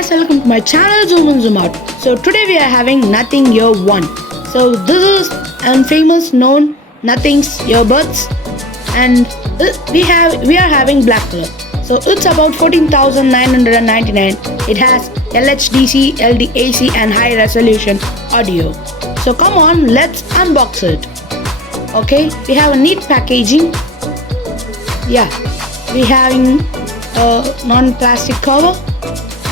guys, welcome to my channel Zoom in Zoom Out. So today we are having Nothing Ear 1. So this is an famous known Nothing's earbuds, and we are having black color. So it's about 14,999. It has LHDC, LDAC and high resolution audio. So come on, let's unbox it. Okay, we have a neat packaging. Yeah, we having a non-plastic cover.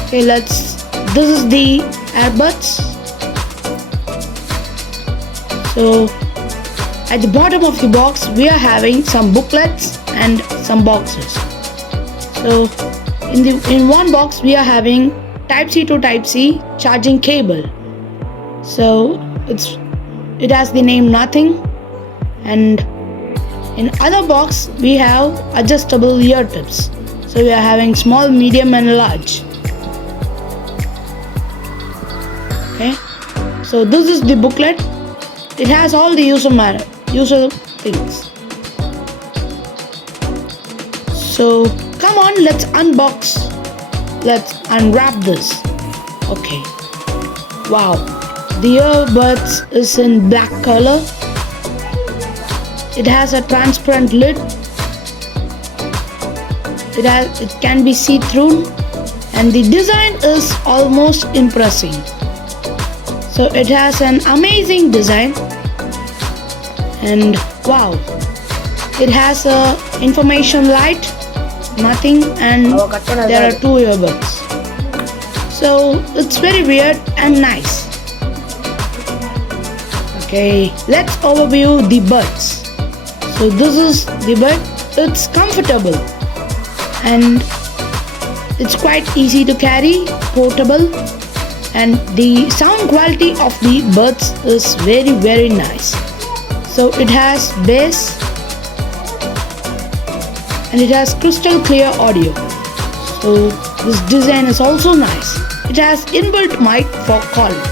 Okay, this is the earbuds. So at the bottom of the box we are having some booklets and some boxes. So in one box we are having type C to type C charging cable. So it has the name Nothing, and in other box we have adjustable ear tips. So we are having small, medium and large. Okay, so this is the booklet. It has all the user things. So come on, let's unbox. Let's unwrap this. Okay. Wow, the earbuds is in black color. It has a transparent lid. It can be see-through, and the design is almost impressive. So it has an amazing design, and wow, it has a information light, Nothing, and there are two earbuds. So it's very weird and nice. Okay, let's overview the buds. So this is the bud. It's comfortable and it's quite easy to carry, portable, and the sound quality of the buds is very nice. So it has bass and it has crystal clear audio. So this design is also nice. It has inbuilt mic for calling.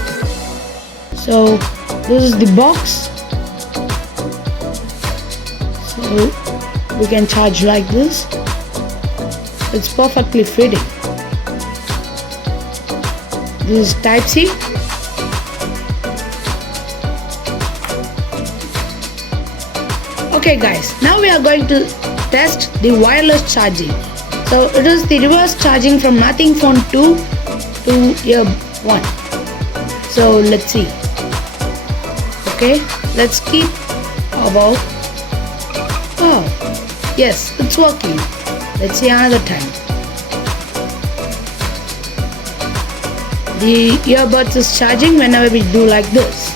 So this is the box. So we can charge like this. It's perfectly fitting. This is type C. Okay guys, now we are going to test the wireless charging. So it is the reverse charging from Nothing Phone 2 to Ear 1. So let's see. Okay, let's keep above. Oh, yes, it's working. Let's see another time. The earbuds is charging whenever we do like this.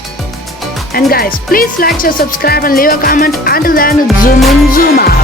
And guys, please like, share, subscribe and leave a comment. Until then, zoom in, zoom out.